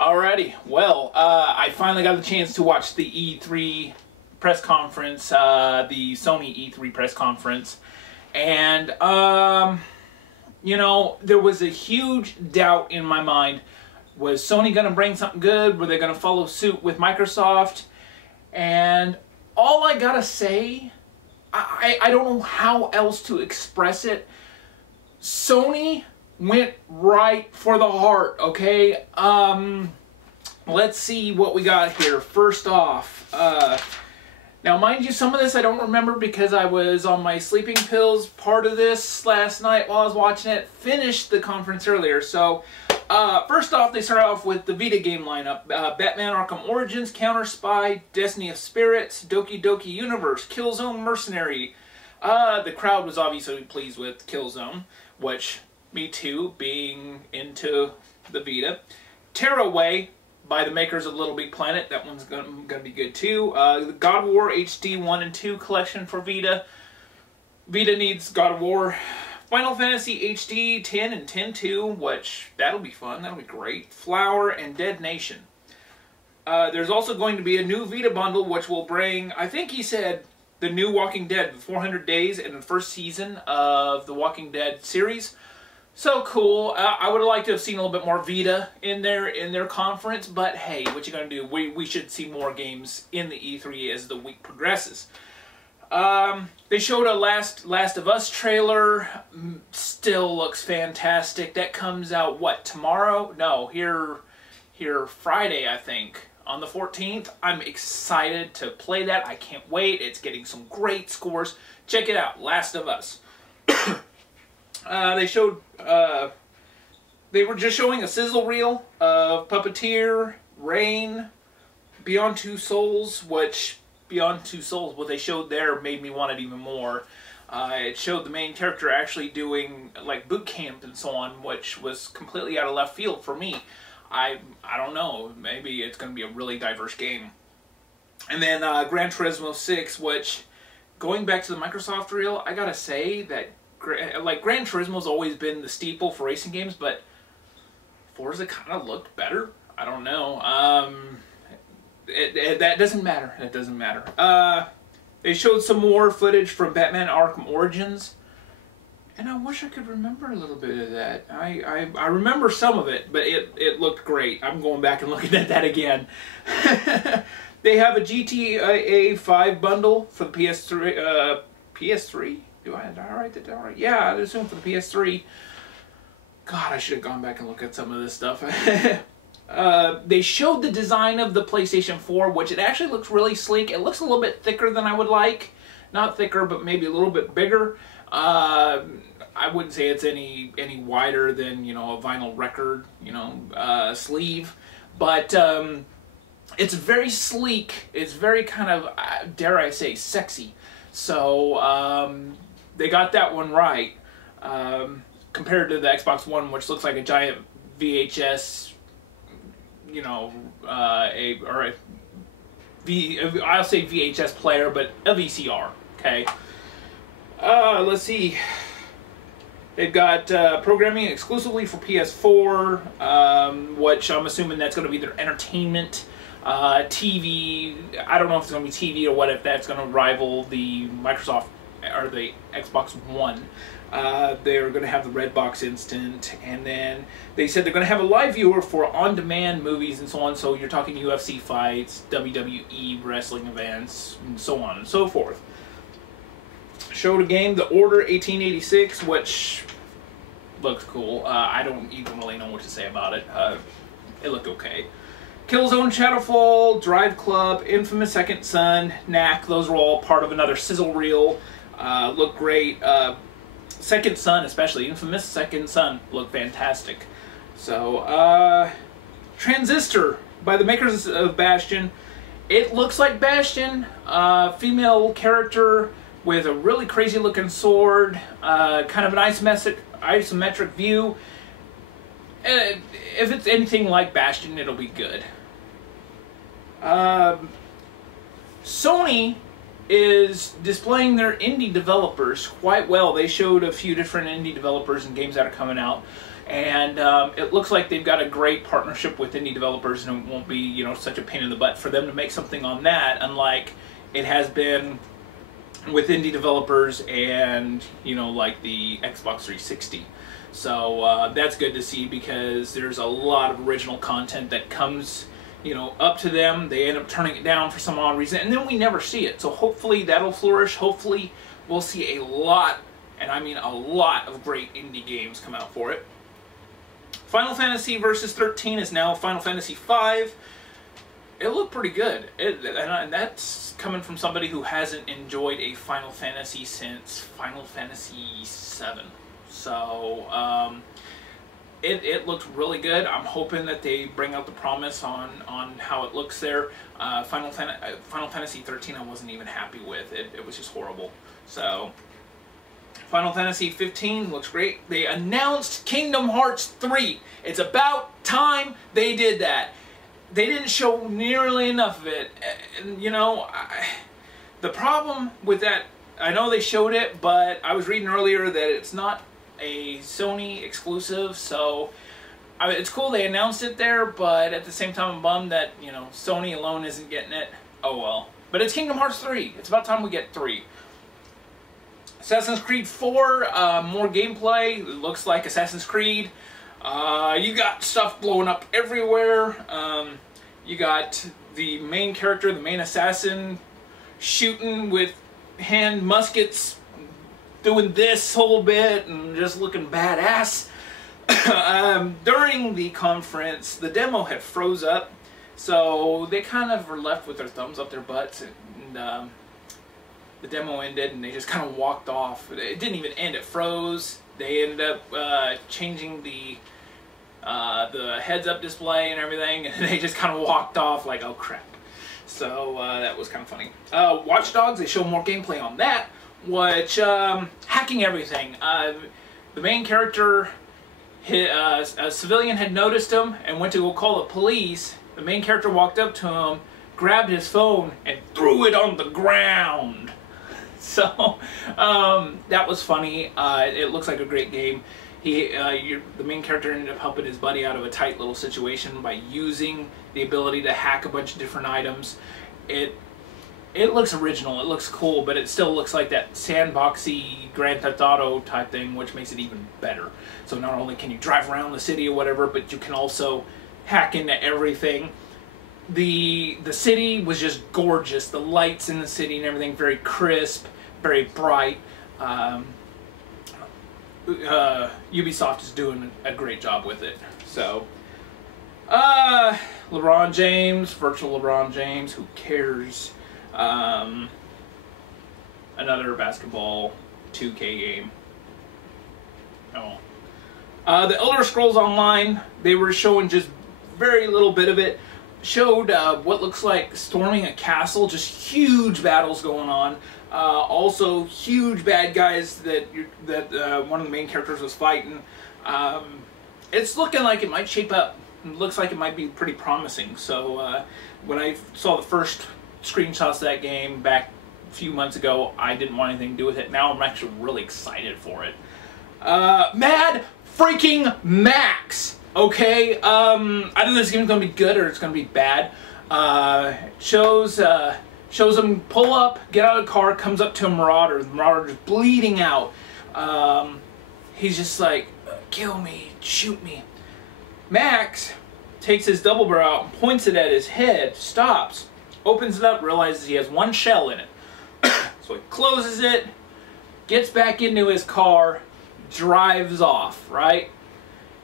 Alrighty, well, I finally got the chance to watch the E3 press conference, the Sony E3 press conference, and, you know, there was a huge doubt in my mind. Was Sony going to bring something good? Were they going to follow suit with Microsoft? And all I gotta say, I don't know how else to express it, Sony went right for the heart, okay? Let's see what we got here. First off, now mind you, some of this I don't remember because I was on my sleeping pills. Part of this last night while I was watching it, finished the conference earlier. So, first off, they start off with the Vita game lineup. Batman Arkham Origins, Counter Spy, Destiny of Spirits, Doki Doki Universe, Killzone Mercenary. The crowd was obviously pleased with Killzone, which, me too, being into the Vita. Tearaway, by the makers of Little Big Planet. That one's going to be good too. The God of War HD 1 and 2 collection for Vita. Vita needs God of War. Final Fantasy HD 10 and 10-2, which, that'll be fun. That'll be great. Flower and Dead Nation. There's also going to be a new Vita bundle, which will bring, I think he said, the new Walking Dead, 400 days and the first season of the Walking Dead series. So cool. I would have liked to have seen a little bit more Vita in their conference, but hey, what you gonna do? We should see more games in the E3 as the week progresses. They showed a Last of Us trailer. Still looks fantastic. That comes out, what, tomorrow? No, here Friday, I think, on the 14th. I'm excited to play that. I can't wait. It's getting some great scores. Check it out, Last of Us. They showed, they were just showing a sizzle reel of Puppeteer, Rain, Beyond Two Souls, which, Beyond Two Souls, what they showed there made me want it even more. It showed the main character actually doing, like, boot camp and so on, which was completely out of left field for me. I don't know, maybe it's going to be a really diverse game. And then Gran Turismo 6, which, going back to the Microsoft reel, I gotta say that like, Gran Turismo's always been the steeple for racing games, but Forza kind of looked better. I don't know. That doesn't matter. That doesn't matter. They showed some more footage from Batman Arkham Origins, and I wish I could remember a little bit of that. I remember some of it, but it looked great. I'm going back and looking at that again. They have a GTA 5 bundle for the PS3. PS3? Did I write that down right? Yeah, I assume for the PS3. God, I should have gone back and looked at some of this stuff. They showed the design of the PlayStation 4, which it actually looks really sleek. It looks a little bit thicker than I would like. Not thicker, but maybe a little bit bigger. I wouldn't say it's any wider than, you know, a vinyl record, you know, sleeve. But it's very sleek. It's very kind of, dare I say, sexy. So, they got that one right, compared to the Xbox One, which looks like a giant VHS, you know, I'll say VHS player, but a VCR, okay? Let's see. They've got programming exclusively for PS4, which I'm assuming that's going to be their entertainment. TV, I don't know if it's going to be TV or what, if that's going to rival the Microsoft or the Xbox One. They're going to have the Redbox Instant, and then they said they're going to have a live viewer for on-demand movies and so on, so you're talking UFC fights, WWE wrestling events, and so on and so forth. Showed a game, The Order 1886, which looks cool. I don't even really know what to say about it. It looked okay. Killzone, Shadowfall, Drive Club, Infamous Second Son, Knack, those were all part of another sizzle reel. Look great. Second Son, especially, Infamous Second Son, looked fantastic. So, Transistor, by the makers of Bastion. It looks like Bastion, female character with a really crazy looking sword, kind of an isometric view. If it's anything like Bastion, it'll be good. Sony is displaying their indie developers quite well. They showed a few different indie developers and games that are coming out. And it looks like they've got a great partnership with indie developers, and it won't be, you know, such a pain in the butt for them to make something on that, unlike it has been with indie developers and, you know, like the Xbox 360. So that's good to see, because there's a lot of original content that comes, you know, up to them. They end up turning it down for some odd reason, and then we never see it. So hopefully that'll flourish. Hopefully we'll see a lot, and I mean a lot, of great indie games come out for it. Final Fantasy Versus 13 is now Final Fantasy 5. It looked pretty good, and that's coming from somebody who hasn't enjoyed a Final Fantasy since Final Fantasy 7. So it looked really good. I'm hoping that they bring out the promise on how it looks there. Final Fantasy 13 I wasn't even happy with. It was just horrible. So Final Fantasy 15 looks great. They announced Kingdom Hearts 3. It's about time they did that. They didn't show nearly enough of it. And, you know, the problem with that, I know they showed it, but I was reading earlier that it's not a Sony exclusive, so it's cool they announced it there, but at the same time I'm bummed that, you know, Sony alone isn't getting it. Oh well. But it's Kingdom Hearts 3. It's about time we get 3. Assassin's Creed 4, more gameplay. It looks like Assassin's Creed. You got stuff blowing up everywhere. You got the main character, the main assassin, shooting with hand muskets, doing this whole bit, and just looking badass. During the conference, the demo had froze up, so they kind of were left with their thumbs up their butts, and the demo ended, and they just kind of walked off. It didn't even end, it froze. They ended up changing the heads-up display and everything, and they just kind of walked off like, oh crap. So that was kind of funny. Watch Dogs, they show more gameplay on that, which, hacking everything. The main character, a civilian had noticed him and went to go call the police. The main character walked up to him, grabbed his phone, and threw it on the ground. So, that was funny. It looks like a great game. The main character ended up helping his buddy out of a tight little situation by using the ability to hack a bunch of different items. It looks original, it looks cool, but it still looks like that sandboxy Grand Theft Auto type thing, which makes it even better. So not only can you drive around the city or whatever, but you can also hack into everything. The city was just gorgeous. The lights in the city and everything, very crisp, very bright. Ubisoft is doing a great job with it. So, LeBron James, virtual LeBron James, who cares? Another basketball 2K game. Oh. The Elder Scrolls Online, they were showing just very little bit of it. Showed what looks like storming a castle, just huge battles going on. Also huge bad guys that one of the main characters was fighting. It's looking like it might shape up. It looks like it might be pretty promising. So when I saw the first screenshots of that game back a few months ago, I didn't want anything to do with it. Now I'm actually really excited for it. Mad freaking Max! Okay, I don't know if this game's gonna be good or it's gonna be bad. Shows him pull up, get out of the car, comes up to a Marauder. The Marauder's bleeding out. He's just like, kill me, shoot me. Max takes his double barrel out and points it at his head, stops, opens it up, realizes he has one shell in it. So he closes it, gets back into his car, drives off, right?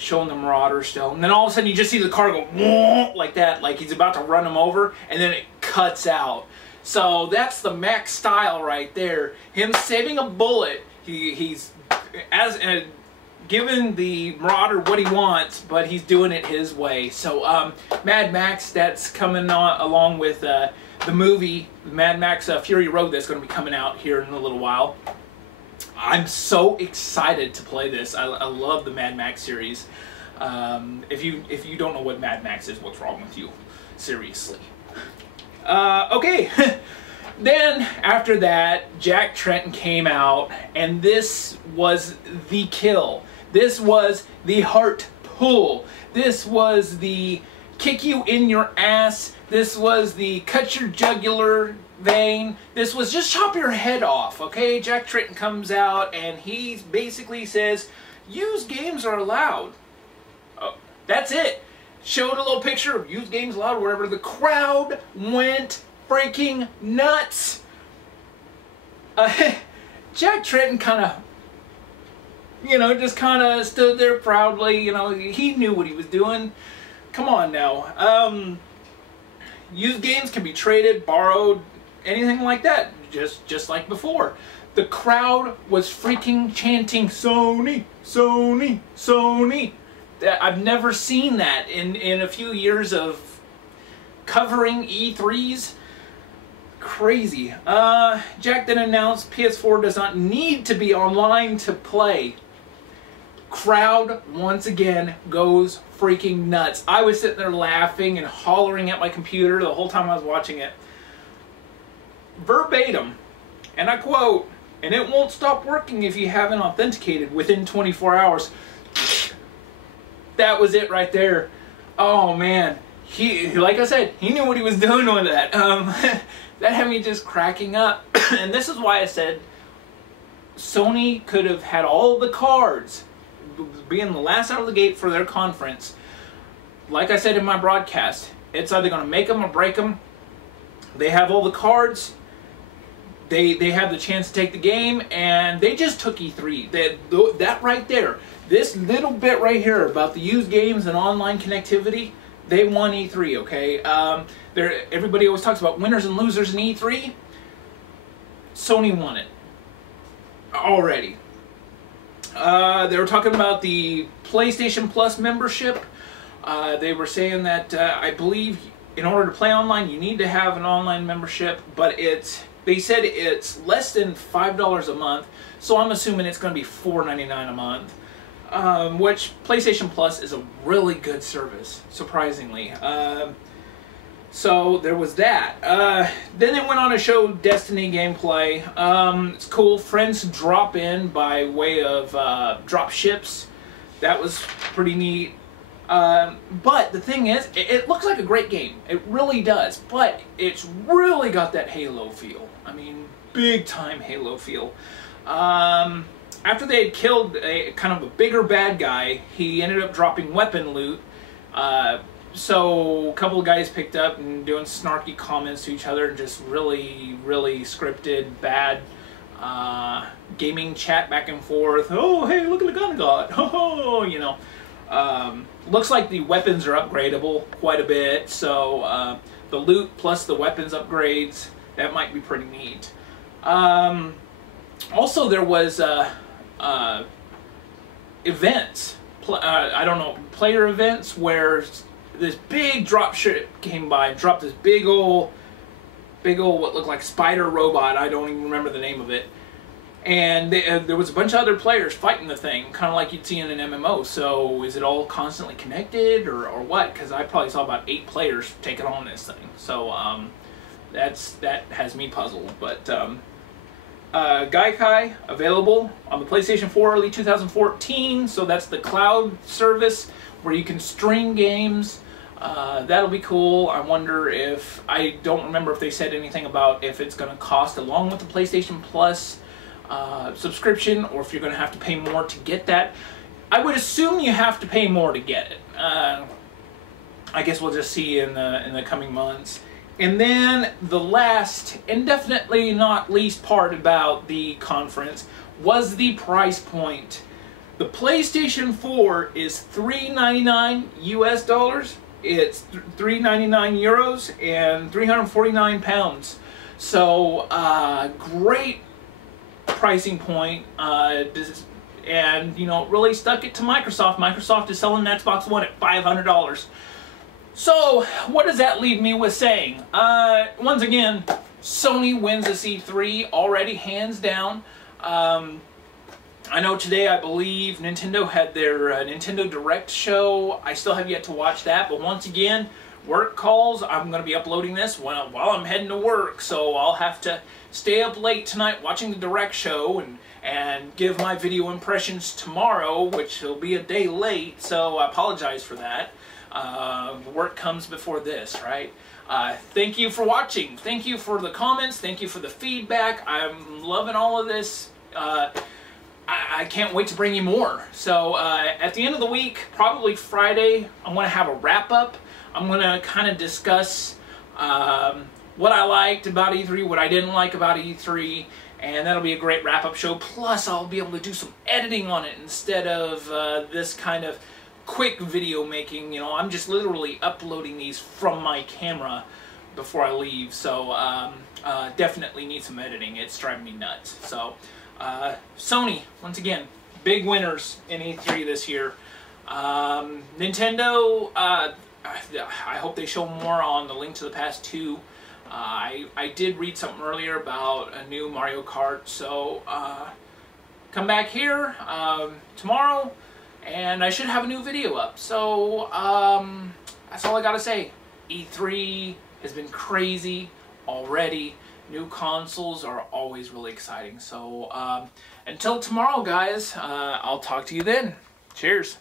Showing the Marauder still, and then all of a sudden you just see the car go whoa, like that, like he's about to run him over, and then it cuts out. So that's the Max style right there. Him saving a bullet. He's giving the Marauder what he wants, but he's doing it his way. So Mad Max, that's coming on along with the movie Mad Max Fury Road that's going to be coming out here in a little while. I'm so excited to play this. I love the Mad Max series. If you don't know what Mad Max is, what's wrong with you? Seriously. Okay. Then after that, Jack Tretton came out, and this was the kill. This was the heart pull. This was the kick you in your ass. This was the cut your jugular vein. This was just chop your head off, okay? Jack Tritton comes out and he basically says, used games are allowed. Oh, that's it. Showed a little picture of used games allowed, wherever. The crowd went freaking nuts. Jack Tritton kind of, just kind of stood there proudly. He knew what he was doing. Come on now. Used games can be traded, borrowed, anything like that, just like before. The crowd was freaking chanting, Sony, Sony, Sony. I've never seen that in a few years of covering E3s. Crazy. Jack then announced PS4 does not need to be online to play. Crowd once again goes freaking nuts. I was sitting there laughing and hollering at my computer the whole time I was watching it. Verbatim, and I quote, and it won't stop working if you haven't authenticated within 24 hours. That was it right there. Oh man, like I said, he knew what he was doing with that. That had me just cracking up. And this is why I said Sony could have had all the cards, being the last out of the gate for their conference. Like I said in my broadcast, it's either going to make them or break them. They have all the cards. They have the chance to take the game, and they just took E3. That right there, this little bit right here about the used games and online connectivity, they won E3, okay? Everybody always talks about winners and losers in E3. Sony won it already. They were talking about the PlayStation Plus membership. They were saying that I believe in order to play online, you need to have an online membership, but they said it's less than $5 a month, so I'm assuming it's going to be $4.99 a month. Which PlayStation Plus is a really good service, surprisingly. So there was that. Then they went on to show Destiny gameplay. It's cool. Friends drop in by way of drop ships. That was pretty neat. But the thing is, it looks like a great game. It really does. But it's really got that Halo feel. I mean, big time Halo feel. After they had killed a kind of a bigger bad guy, he ended up dropping weapon loot. So a couple of guys picked up and doing snarky comments to each other, just really, really scripted, bad gaming chat back and forth. Oh, hey, look at the gun I got. Oh, looks like the weapons are upgradable quite a bit. So the loot plus the weapons upgrades, that might be pretty neat. Also, there was events. I don't know, player events where this big drop ship came by and dropped this big old what looked like spider robot. I don't even remember the name of it. And there was a bunch of other players fighting the thing, kind of like you'd see in an MMO. So is it all constantly connected or what? Because I probably saw about 8 players taking on this thing. So that has me puzzled. But Gaikai available on the PlayStation 4 early 2014. So that's the cloud service where you can stream games. That'll be cool. I wonder if, I don't remember if they said anything about if it's going to cost along with the PlayStation Plus subscription, or if you're going to have to pay more to get that. I would assume you have to pay more to get it. I guess we'll just see in the coming months. And then the last, and definitely not least part about the conference, was the price point. The PlayStation 4 is $399 US dollars. It's 399 euros and 349 pounds. So great pricing point. And really stuck it to Microsoft. Microsoft is selling an Xbox One at $500. So what does that leave me with saying? Once again, Sony wins this E3 already, hands down. I know today, I believe, Nintendo had their Nintendo Direct show. I still have yet to watch that, but once again, work calls. I'm going to be uploading this while I'm heading to work, so I'll have to stay up late tonight watching the Direct show and give my video impressions tomorrow, which will be a day late, so I apologize for that. Work comes before this, right? Thank you for watching. Thank you for the comments. Thank you for the feedback. I'm loving all of this. I can't wait to bring you more. So at the end of the week, probably Friday, I'm going to have a wrap-up. I'm going to kind of discuss what I liked about E3, what I didn't like about E3, and that'll be a great wrap-up show. Plus, I'll be able to do some editing on it instead of this kind of quick video making. You know, I'm just literally uploading these from my camera before I leave, so definitely need some editing. It's driving me nuts. So, Sony, once again, big winners in E3 this year. Nintendo, I hope they show more on the Link to the Past 2. I did read something earlier about a new Mario Kart, so come back here tomorrow, and I should have a new video up. So that's all I gotta say. E3 has been crazy already. New consoles are always really exciting. So until tomorrow, guys, I'll talk to you then. Cheers.